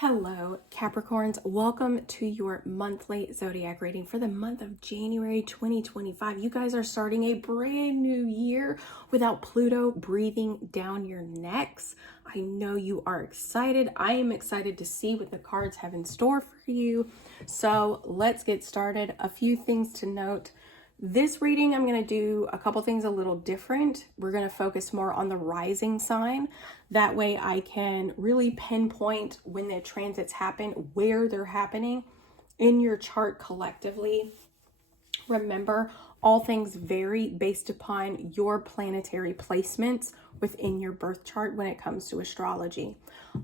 Hello, Capricorns. Welcome to your monthly zodiac reading for the month of January 2025. You guys are starting a brand new year without Pluto breathing down your necks. I know you are excited. I am excited to see what the cards have in store for you. So let's get started. A few things to note. This reading, I'm going to do a couple things a little different. We're going to focus more on the rising sign. That way I can really pinpoint when the transits happen, where they're happening in your chart collectively. Remember, all things vary based upon your planetary placements within your birth chart when it comes to astrology.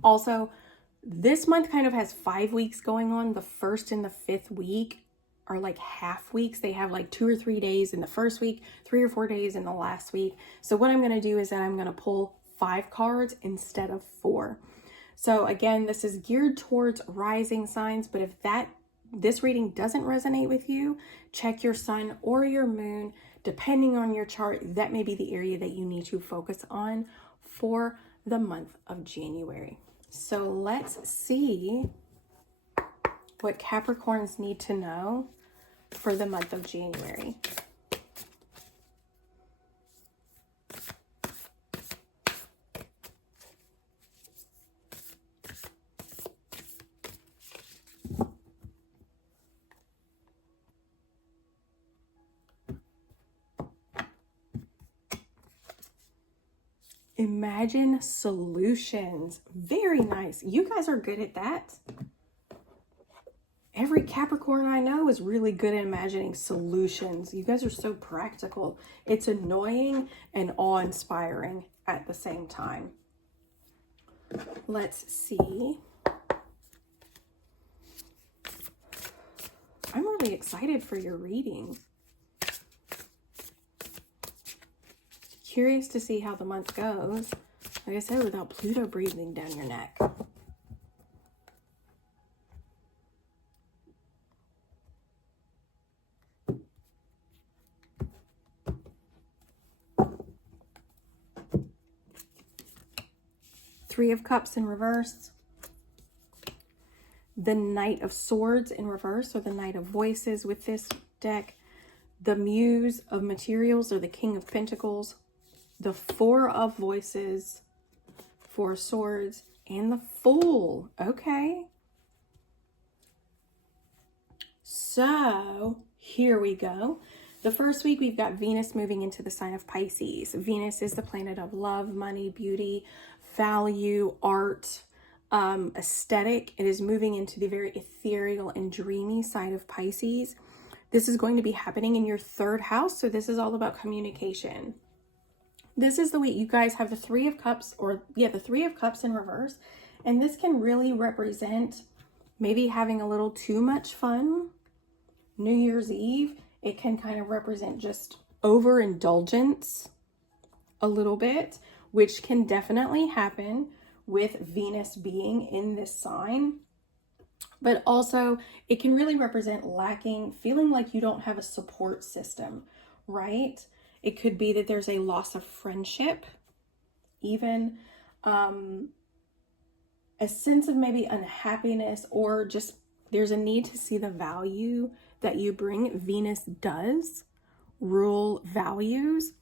Also, this month kind of has 5 weeks going on. The first and the fifth week are like half weeks. They have like 2 or 3 days in the first week, 3 or 4 days in the last week. So what I'm going to do is that I'm going to pull 5 cards instead of 4. So again, this is geared towards rising signs, but if this reading doesn't resonate with you, check your sun or your moon. Depending on your chart, that may be the area that you need to focus on for the month of January. So let's see what Capricorns need to know for the month of January. Imagine solutions. Very nice. You guys are good at that. Every Capricorn I know is really good at imagining solutions. You guys are so practical. It's annoying and awe-inspiring at the same time. Let's see. I'm really excited for your reading. Curious to see how the month goes. Like I said, without Pluto breathing down your neck. Three of Cups in reverse. The Knight of Swords in reverse, or the Knight of Voices with this deck. The Muse of Materials, or the King of Pentacles. The Four of Voices, Four of Swords, and the Fool. Okay. So here we go. The first week, we've got Venus moving into the sign of Pisces. Venus is the planet of love, money, beauty, value, art, aesthetic. It is moving into the very ethereal and dreamy side of Pisces. This is going to be happening in your 3rd house. So this is all about communication. This is the week you guys have the Three of Cups, the Three of Cups in reverse. And this can really represent maybe having a little too much fun. New Year's Eve, it can kind of represent just overindulgence a little bit, which can definitely happen with Venus being in this sign. But also, it can really represent feeling like you don't have a support system, right? It could be that there's a loss of friendship, even a sense of maybe unhappiness, or just there's a need to see the value that you bring. Venus does rule values.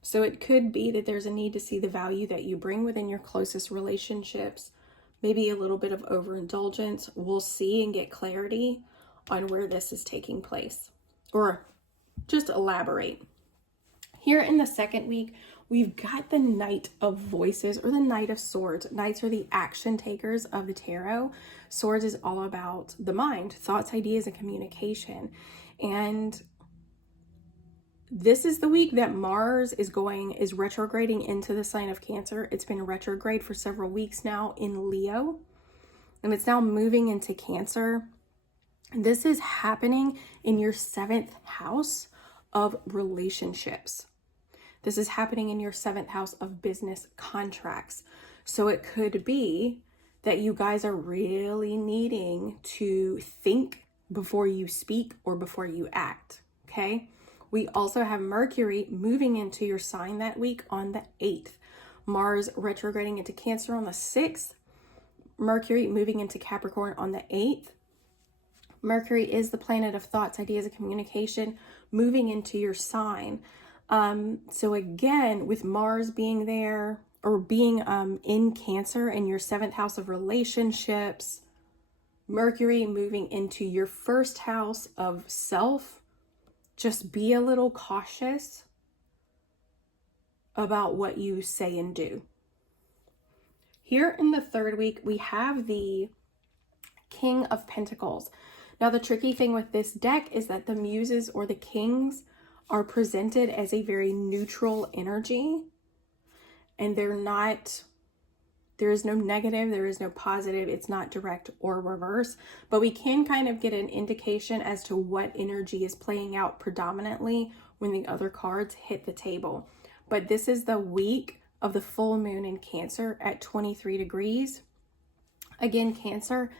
So it could be that there's a need to see the value that you bring within your closest relationships, maybe a little bit of overindulgence. We'll see and get clarity on where this is taking place, or just elaborate. Here in the second week, we've got the Knight of Voices, or the Knight of Swords. Knights are the action takers of the tarot. Swords is all about the mind, thoughts, ideas, and communication. And this is the week that Mars is retrograding into the sign of Cancer. It's been retrograde for several weeks now in Leo, and it's now moving into Cancer. This is happening in your 7th house of relationships. This is happening in your 7th house of business contracts. So it could be that you guys are really needing to think before you speak or before you act, okay? We also have Mercury moving into your sign that week on the 8th. Mars retrograding into Cancer on the 6th. Mercury moving into Capricorn on the 8th. Mercury is the planet of thoughts, ideas, and communication, moving into your sign. So again, with Mars being there, or being in Cancer in your 7th house of relationships, Mercury moving into your 1st house of self, just be a little cautious about what you say and do. Here in the 3rd week, we have the King of Pentacles. Now, the tricky thing with this deck is that the muses or the kings are presented as a very neutral energy, and they're not, there is no negative, there is no positive, it's not direct or reverse, but we can kind of get an indication as to what energy is playing out predominantly when the other cards hit the table. But this is the week of the full moon in Cancer at 23 degrees. Again, Cancer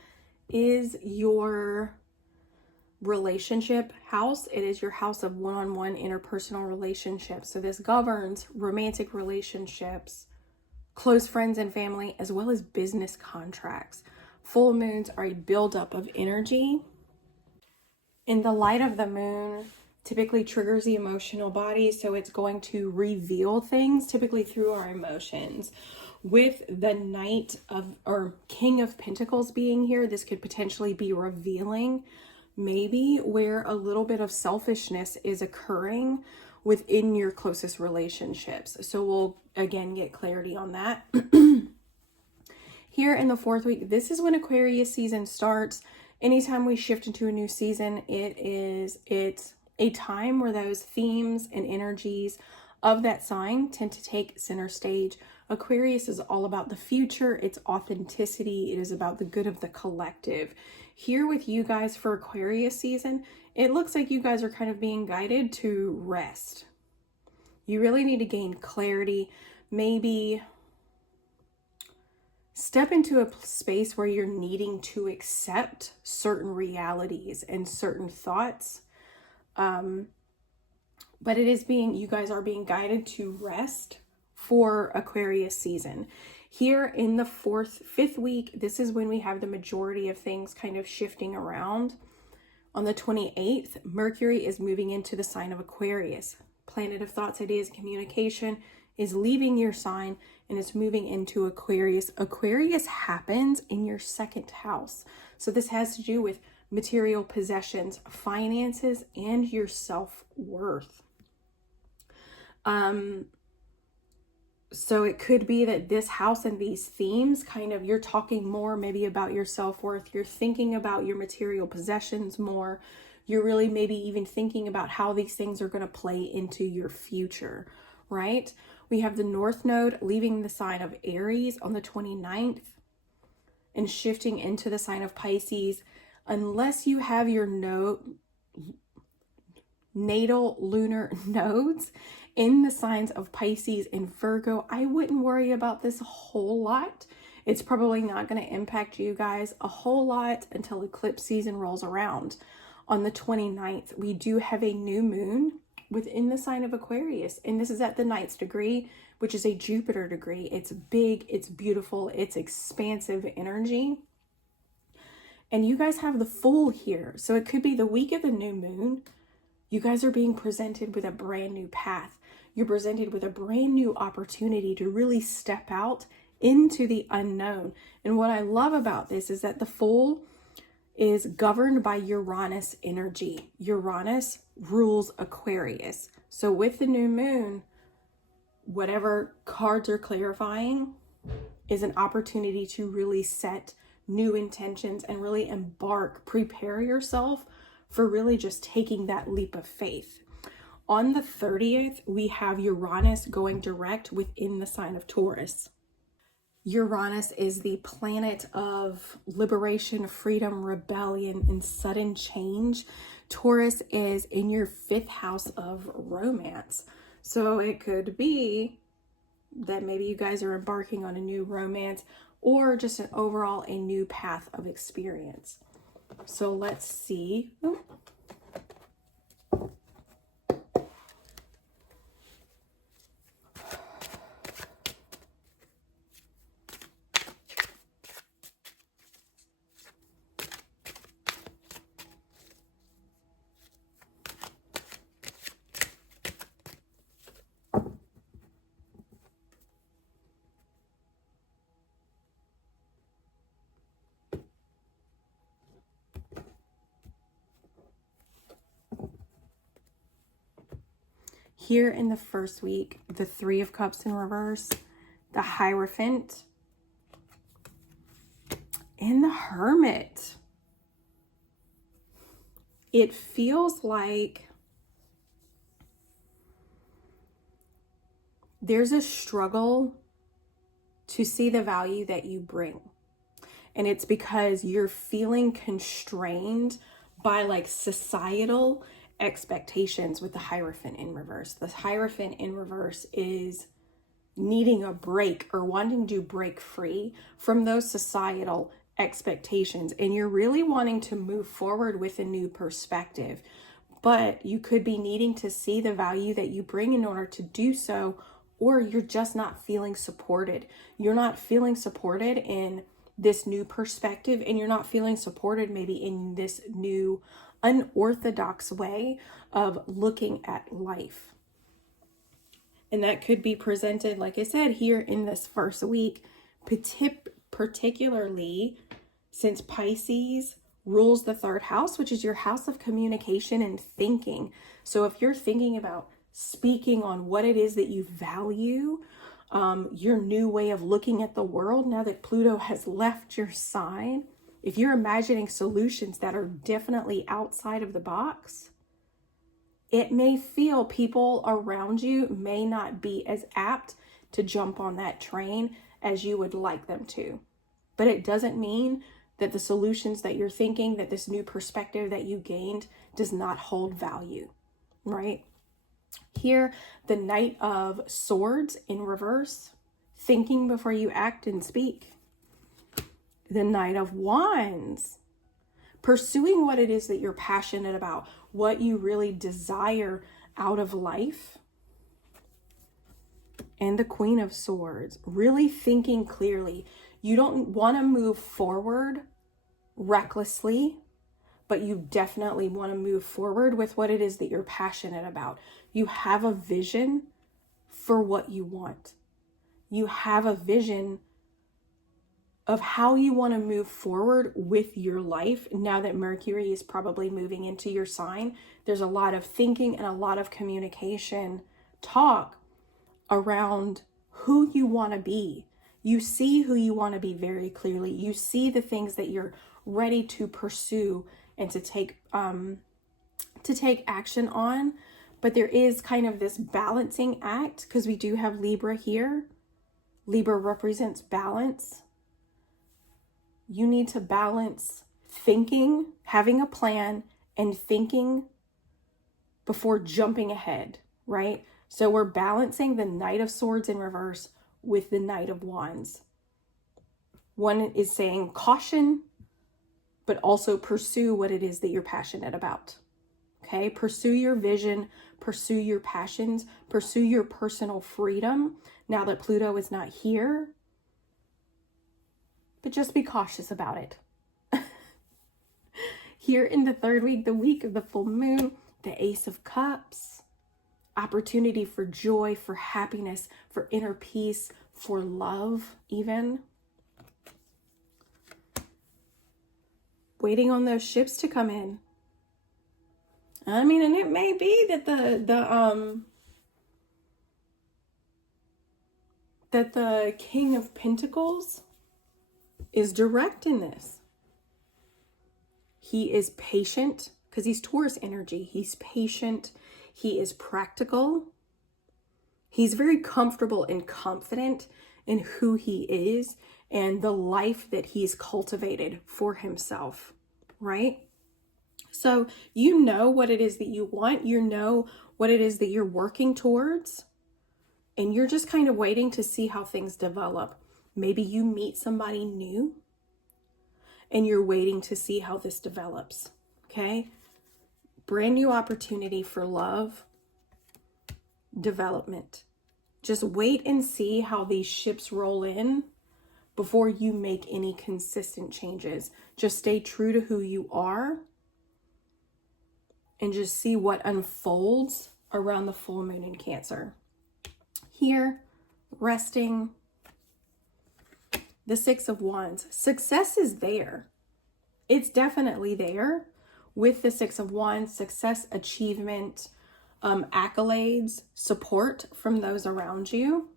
is your relationship house. It is your house of one-on-one interpersonal relationships. So this governs romantic relationships, close friends and family, as well as business contracts. Full moons are a buildup of energy. In the light of the moon typically triggers the emotional body, so it's going to reveal things typically through our emotions. With the Knight of, or King of Pentacles being here, this could potentially be revealing maybe where a little bit of selfishness is occurring within your closest relationships. So we'll again get clarity on that. Here in the 4th week, this is when Aquarius season starts. Anytime we shift into a new season, it's a time where those themes and energies of that sign tend to take center stage. Aquarius is all about the future, it's authenticity, it is about the good of the collective. Here with you guys for Aquarius season, it looks like you guys are kind of being guided to rest. You really need to gain clarity, maybe step into a space where you're needing to accept certain realities and certain thoughts. But it is you guys are being guided to rest for Aquarius season. Here in the 5th week, this is when we have the majority of things kind of shifting around. On the 28th, Mercury is moving into the sign of Aquarius. Planet of thoughts, ideas, communication is leaving your sign and is moving into Aquarius. Aquarius happens in your 2nd house. So this has to do with material possessions, finances, and your self-worth. So it could be that this house and these themes kind of, you're talking more maybe about your self-worth. You're thinking about your material possessions more. You're really maybe even thinking about how these things are going to play into your future, right? We have the North Node leaving the sign of Aries on the 29th and shifting into the sign of Pisces. Unless you have your natal lunar nodes in the signs of Pisces and Virgo, I wouldn't worry about this a whole lot. It's probably not going to impact you guys a whole lot until eclipse season rolls around. On the 29th, we do have a new moon within the sign of Aquarius, and this is at the 9th degree, which is a Jupiter degree. It's big, it's beautiful, it's expansive energy. And you guys have the Fool here. So it could be the week of the new moon. You guys are being presented with a brand new path. You're presented with a brand new opportunity to really step out into the unknown. And what I love about this is that the Fool is governed by Uranus energy. Uranus rules Aquarius. So with the new moon, whatever cards are clarifying is an opportunity to really set new intentions and really prepare yourself for really just taking that leap of faith. On the 30th, we have Uranus going direct within the sign of Taurus. Uranus is the planet of liberation, freedom, rebellion, and sudden change. Taurus is in your 5th house of romance. So it could be that maybe you guys are embarking on a new romance or just an overall a new path of experience. So let's see. Here in the first week, the Three of Cups in reverse, the Hierophant, and the Hermit. It feels like there's a struggle to see the value that you bring. And it's because you're feeling constrained by like societal expectations with the Hierophant in reverse. The Hierophant in reverse is needing a break or wanting to break free from those societal expectations. And you're really wanting to move forward with a new perspective. But you could be needing to see the value that you bring in order to do so, or you're just not feeling supported. You're not feeling supported in this new perspective, and you're not feeling supported maybe in this new unorthodox way of looking at life. And that could be presented, like I said, here in this first week, particularly since Pisces rules the third house, which is your house of communication and thinking. So if you're thinking about speaking on what it is that you value, your new way of looking at the world now that Pluto has left your sign, if you're imagining solutions that are definitely outside of the box, it may feel people around you may not be as apt to jump on that train as you would like them to. But it doesn't mean that the solutions that you're thinking, that this new perspective that you gained does not hold value, right? Here, the Knight of Swords in reverse, thinking before you act and speak. The Knight of Wands, pursuing what it is that you're passionate about, what you really desire out of life. And the Queen of Swords, really thinking clearly. You don't want to move forward recklessly, but you definitely want to move forward with what it is that you're passionate about. You have a vision for what you want. You have a vision of how you want to move forward with your life. Now that Mercury is probably moving into your sign, there's a lot of thinking and a lot of communication talk around who you want to be. You see who you want to be very clearly. You see the things that you're ready to pursue and to take action on. But there is kind of this balancing act, because we do have Libra here. Libra represents balance. You need to balance thinking, having a plan, and thinking before jumping ahead, right? So we're balancing the Knight of Swords in reverse with the Knight of Wands. One is saying caution, but also pursue what it is that you're passionate about. Okay, pursue your vision, pursue your passions, pursue your personal freedom now that Pluto is not here. But just be cautious about it. Here in the third week, the week of the full moon, the Ace of Cups, opportunity for joy, for happiness, for inner peace, for love even. Waiting on those ships to come in. I mean, and it may be that the King of Pentacles is direct in this. He is patient because he's Taurus energy. He's patient. He is practical. He's very comfortable and confident in who he is and the life that he's cultivated for himself, right? So you know what it is that you want. You know what it is that you're working towards. And you're just kind of waiting to see how things develop. Maybe you meet somebody new and you're waiting to see how this develops, okay? Brand new opportunity for love, development. Just wait and see how these ships roll in before you make any consistent changes. Just stay true to who you are and just see what unfolds around the full moon in Cancer. Here, resting, the Six of Wands. Success is there. It's definitely there with the Six of Wands. Success, achievement, accolades, support from those around you.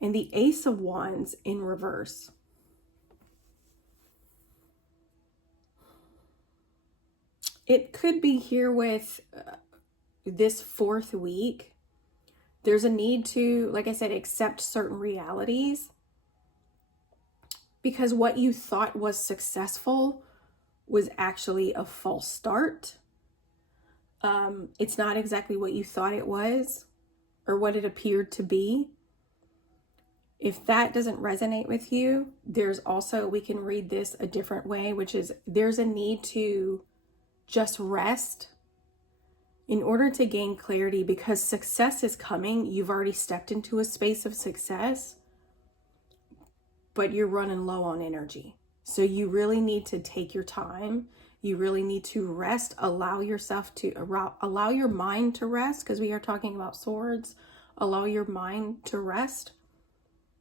And the Ace of Wands in reverse. It could be here with this 4th week. There's a need to, like I said, accept certain realities, because what you thought was successful was actually a false start. It's not exactly what you thought it was or what it appeared to be. If that doesn't resonate with you, there's also, we can read this a different way, which is there's a need to just rest in order to gain clarity, because success is coming. You've already stepped into a space of success, but you're running low on energy. So you really need to take your time. You really need to rest, allow yourself to, allow your mind to rest, because we are talking about swords. Allow your mind to rest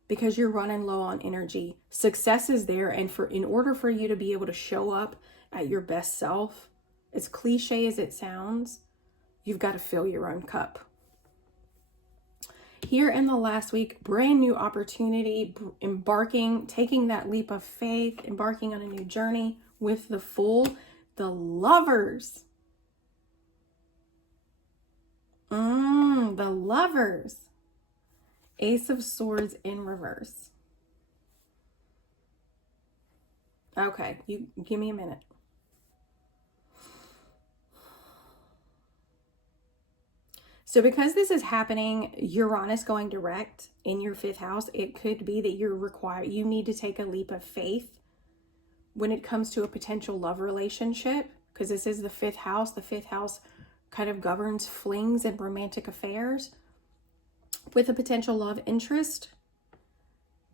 because you're running low on energy. Success is there, and in order for you to be able to show up at your best self, as cliche as it sounds, you've got to fill your own cup. Here in the last week, brand new opportunity, taking that leap of faith, embarking on a new journey with the Fool, the Lovers. The Lovers. Ace of Swords in reverse. Okay, you give me a minute. So because this is happening, Uranus going direct in your 5th house, it could be that you need to take a leap of faith when it comes to a potential love relationship, because this is the 5th house. The 5th house kind of governs flings and romantic affairs with a potential love interest.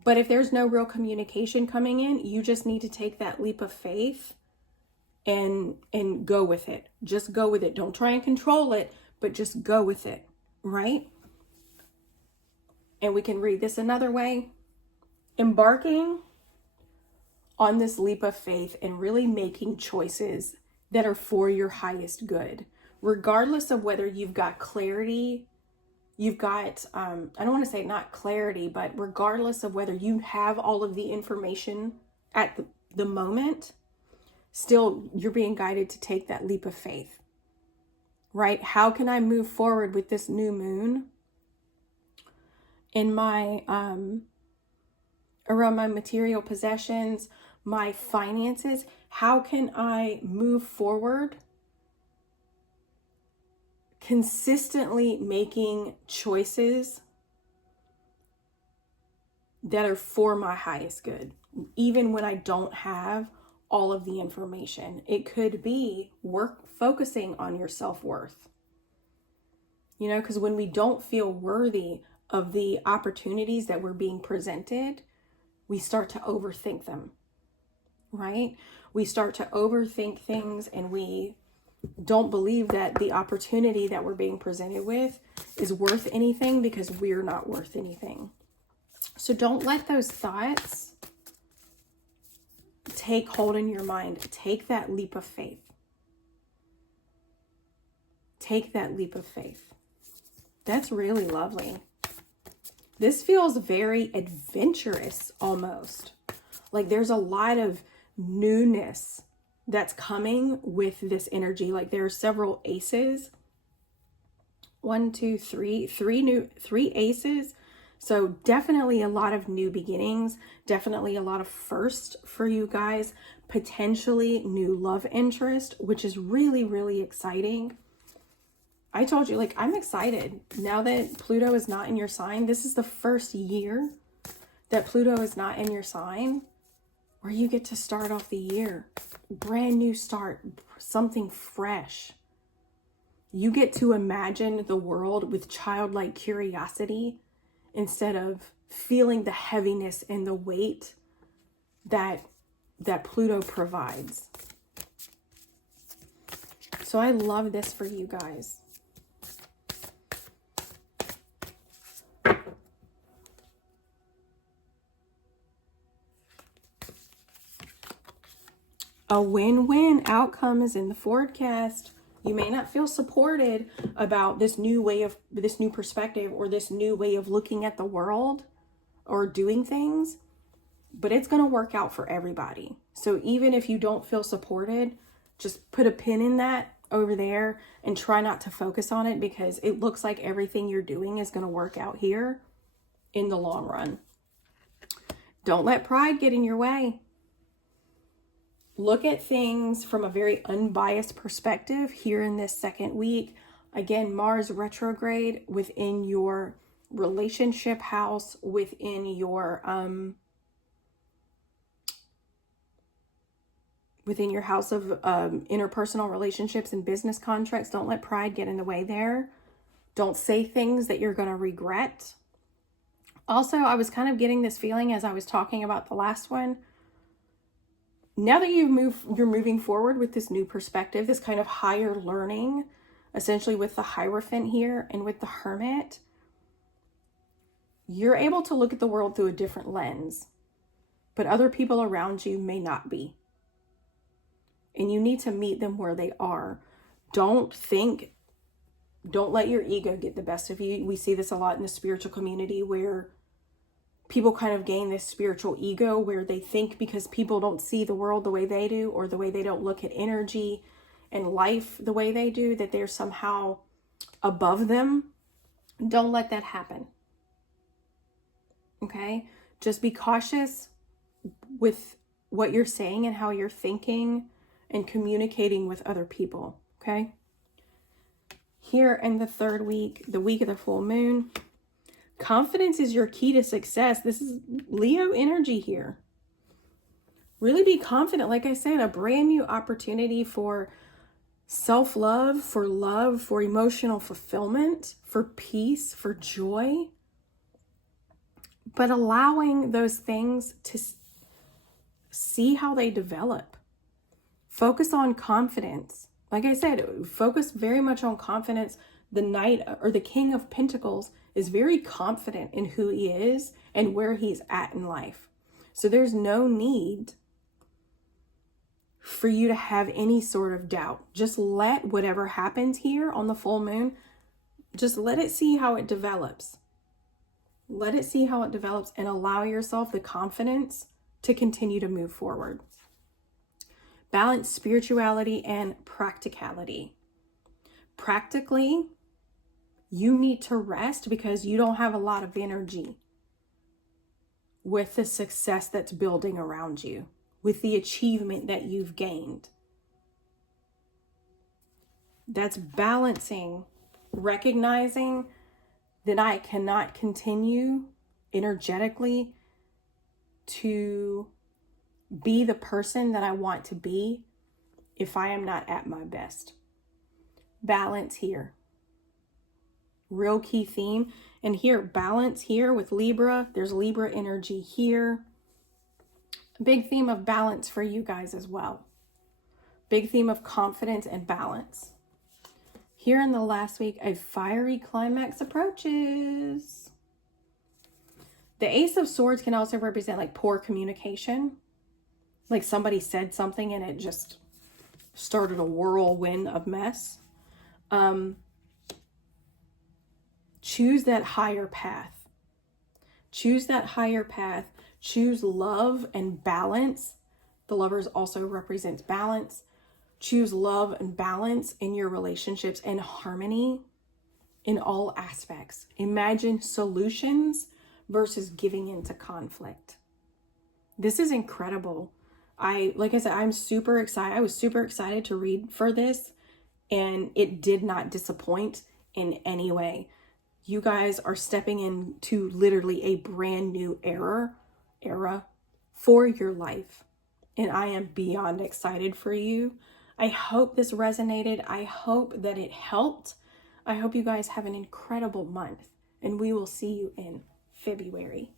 But if there's no real communication coming in, you just need to take that leap of faith and go with it. Just go with it. Don't try and control it, but just go with it, right? And we can read this another way. Embarking on this leap of faith and really making choices that are for your highest good, regardless of whether you've got clarity, you've got, I don't want to say not clarity, but regardless of whether you have all of the information at the moment, still you're being guided to take that leap of faith. Right? How can I move forward with this new moon in my, around my material possessions, my finances? How can I move forward consistently making choices that are for my highest good, even when I don't have all of the information? It could be focusing on your self-worth. You know, because when we don't feel worthy of the opportunities that we're being presented, we start to overthink them, right? We start to overthink things, and we don't believe that the opportunity that we're being presented with is worth anything, because we're not worth anything. So don't let those thoughts take hold in your mind. Take that leap of faith. Take that leap of faith. That's really lovely. This feels very adventurous almost. Like there's a lot of newness that's coming with this energy. Like there are several aces. 1, 2, 3, three aces. So definitely a lot of new beginnings, definitely a lot of first for you guys, potentially new love interest, which is really, really exciting. I told you, like, I'm excited now that Pluto is not in your sign. This is the first year that Pluto is not in your sign, where you get to start off the year. Brand new start, something fresh. You get to imagine the world with childlike curiosity instead of feeling the heaviness and the weight that Pluto provides. So I love this for you guys. A win-win outcome is in the forecast. You may not feel supported about this new perspective or this new way of looking at the world or doing things, but it's going to work out for everybody. So even if you don't feel supported, just put a pin in that over there and try not to focus on it, because it looks like everything you're doing is going to work out here in the long run. Don't let pride get in your way. Look at things from a very unbiased perspective here in this second week. Again, Mars retrograde within your relationship house, within your house of interpersonal relationships and business contracts. Don't let pride get in the way there. Don't say things that you're going to regret. Also, I was kind of getting this feeling as I was talking about the last one. Now that you're moving forward with this new perspective, this kind of higher learning, essentially with the Hierophant here and with the Hermit, you're able to look at the world through a different lens, but other people around you may not be. And you need to meet them where they are. Don't let your ego get the best of you. We see this a lot in the spiritual community, where people kind of gain this spiritual ego where they think because people don't see the world the way they do, or the way they don't look at energy and life the way they do, that they're somehow above them. Don't let that happen. Okay? Just be cautious with what you're saying and how you're thinking and communicating with other people. Okay? Here in the third week, the week of the full moon, confidence is your key to success. This is Leo energy here. Really be confident. Like I said, a brand new opportunity for self-love, for love, for emotional fulfillment, for peace, for joy. But allowing those things to see how they develop. Focus on confidence. Like I said, focus very much on confidence. The Knight or the King of Pentacles is very confident in who he is and where he's at in life. So there's no need for you to have any sort of doubt. Just let whatever happens here on the full moon, just let it see how it develops. Let it see how it develops and allow yourself the confidence to continue to move forward. Balance spirituality and practicality. Practically, you need to rest because you don't have a lot of energy with the success that's building around you, with the achievement that you've gained. That's balancing, recognizing that I cannot continue energetically to be the person that I want to be if I am not at my best. Balance here. Real key theme. And here, balance here with Libra. There's Libra energy here. Big theme of balance for you guys as well. Big theme of confidence and balance. Here in the last week, a fiery climax approaches. The Ace of Swords can also represent like poor communication. Like somebody said something and it just started a whirlwind of mess. Choose that higher path. Choose that higher path. Choose love and balance. The Lovers also represents balance. Choose love and balance in your relationships and harmony in all aspects. Imagine solutions versus giving into conflict. This is incredible. Like I said, I'm super excited. I was super excited to read for this, and it did not disappoint in any way. You guys are stepping into literally a brand new era for your life. And I am beyond excited for you. I hope this resonated. I hope that it helped. I hope you guys have an incredible month, and we will see you in February.